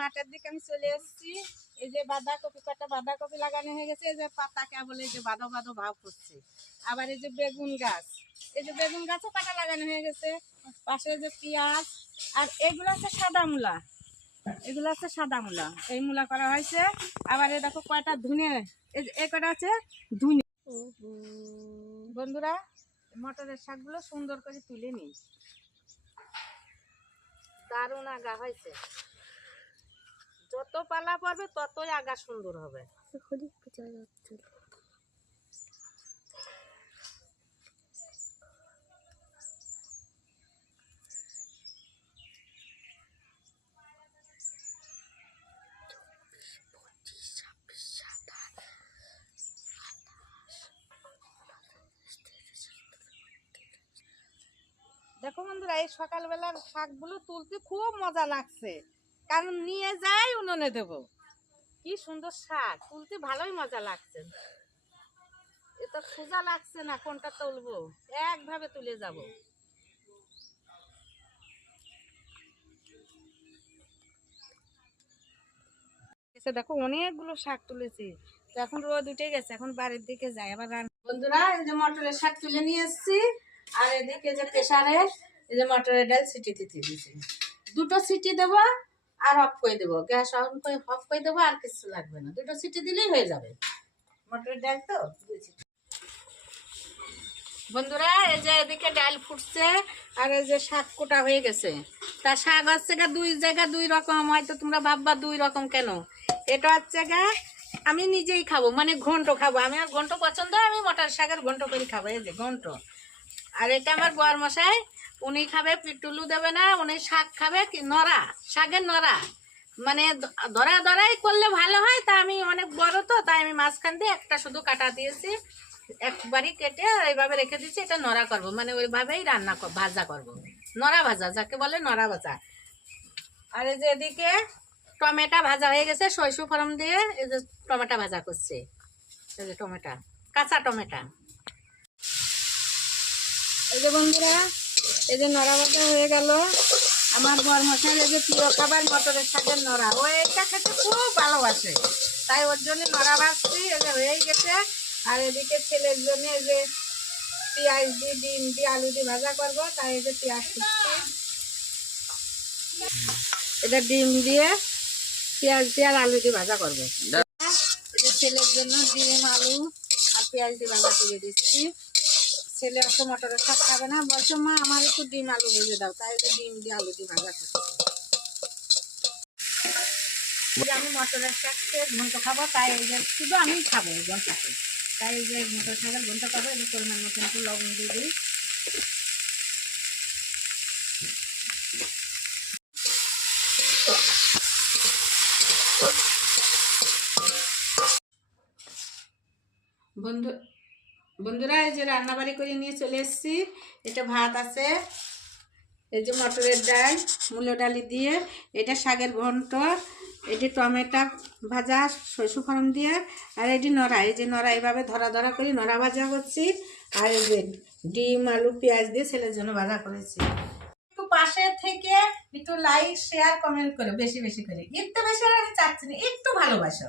মাঠের দিকে আমি চলে এসেছি। এই যে বাঁধাকপি কটা বাঁধাকপি লাগানো হয়ে গেছে। এই যে পাতা কেবল এই যে বাঁধো বাঁধো ভাব করছে। আবার এই যে বেগুন গাছ। এই যে বেগুন গাছও কাটা লাগানো হয়ে গেছে। পাশে যে পেঁয়াজ। আর এগুলো হচ্ছে সাদা মূলা। এগুলো হচ্ছে সাদা মূলা। এই মূলা করা হয়েছে। আবার এই দেখো কয়টা ধুনে। এই যে এ কটা আছে? ধুনে। বন্ধুরা মটরের শাকগুলো সুন্দর করে তুলে নিই দারুণ আগা হয়েছে। যত পালা পড়বে ততই আগা সুন্দর হবে। দেখো বন্ধুরা এই সকালবেলার শাকগুলো তুলতে খুব মজা লাগছে। কারণ নিয়ে যাই উনুনে দেব। কি সুন্দর শাক, তুলতে ভালোই মজা লাগছে। এটা সোজা লাগছে না, কোনটা তুলবো? একভাবে তুলে যাব। দেখো অনেকগুলো শাক তুলেছি। এখন রোদ উঠে গেছে, এখন বাড়ির দিকে যাই, আবার বন্ধুরা, এই যে মটরের শাক তুলে নিয়ে এসেছি। আর এদিকে যে প্রেসারে এই যে মটরের ডাল সিটি দিতে দিয়েছি। দুটো সিটি দেবো আর অফ করে দেবো। গ্যাস অন করে অফ করে দেবো, আর কিছু লাগবে না। দুটো সিটি দিলেই হয়ে যাবে। মটরের ডাল তো। বন্ধুরা, এই যে এদিকে ডাল ফুটছে, আর এই যে শাক কোটা হয়ে গেছে। তা শাক হচ্ছে গা দুই জায়গা দুই রকম, হয়তো তোমরা ভাববা দুই রকম কেন? এটা হচ্ছে গা, আমি নিজেই খাব মানে ঘন্ট খাব। আমি আর ঘন্ট পছন্দ, আমি মটর শাকের ঘন্ট করে খাব, এই যে ঘন্ট। আর এটা আমার বর মশাই উনি খাবে, পিটুলু দেবে না, উনি শাক খাবে কি নরা শাকের নরা মানে ধরা ধরাই করলে ভালো হয়, তা আমি অনেক বড় তো, তাই আমি মাঝখান দিয়ে একটা শুধু কাটা দিয়েছি। একবারই কেটে এইভাবে রেখে দিচ্ছি এটা নড়া করব। মানে ওইভাবেই রান্না ভাজা করব। নড়া ভাজা, যাকে বলে নড়া ভাজা। আর এই যে এদিকে টমেটো ভাজা হয়ে গেছে, সরষে ফরম দিয়ে এই যে টমেটো ভাজা করছে। এই যে টমেটো, কাঁচা টমেটো। এই যে বন্ধুরা এই যে নড়া ভাজা হয়ে গেল। আমার বর মশাই এই যে প্রিয় খাবার মটরের শাকের নড়া। ও এটা খেতে খুব ভালোবাসে। তাই ওর জন্য নড়া ভাজছি এই যে হয়েই গেছে। আর এদিকে ছেলের জন্য এই যে পেঁয়াজ দিয়ে ডিম দিয়ে আলু দিয়ে ভাজা করব তাই এই যে পেঁয়াজ এটা ডিম দিয়ে পেঁয়াজ দিয়ে আর আলু দিয়ে ভাজা করব। ছেলের জন্য ডিম আলু আর পেঁয়াজ দিয়ে ভাজা করে দিচ্ছি। ছেলে অত মটরের শাক খাবে না, বলছো, মা, আমার একটু ডিম আলু ভেজে দাও। তাই একটু ডিম দিয়ে আলু দিয়ে ভাজা এই আমি মটরের শাককে ঘন্ট খাব, তাই এই যে শুধু আমিই খাব ঘন্টাকে তাই এই যে মটর শাকের ঘন্ট খাব, এই পরিমাণ মতো একটু লবণ দিয়ে দিই। বন্ধু বন্ধুরা, এই যে রান্নাবাড়ি করে নিয়ে চলে এসেছি। এটা ভাত আছে, এই যে মটরের ডাল, মূলো ডালি দিয়ে, এটা শাকের ঘন্ট, এটি টমেটো ভাজা শস্য ফরম দিয়ে, আর এটি নড়া। এই যে নড়া, এইভাবে ধরা ধরা করে নড়া ভাজা করছি, আর এই যে ডিম, আলু, পেঁয়াজ দিয়ে ছেলের জন্য ভাজা করেছি। একটু পাশে থেকে একটু লাইক শেয়ার কমেন্ট করো, বেশি বেশি করে। একটু বেশি আমি চাচ্ছি না, একটু ভালোবাসো।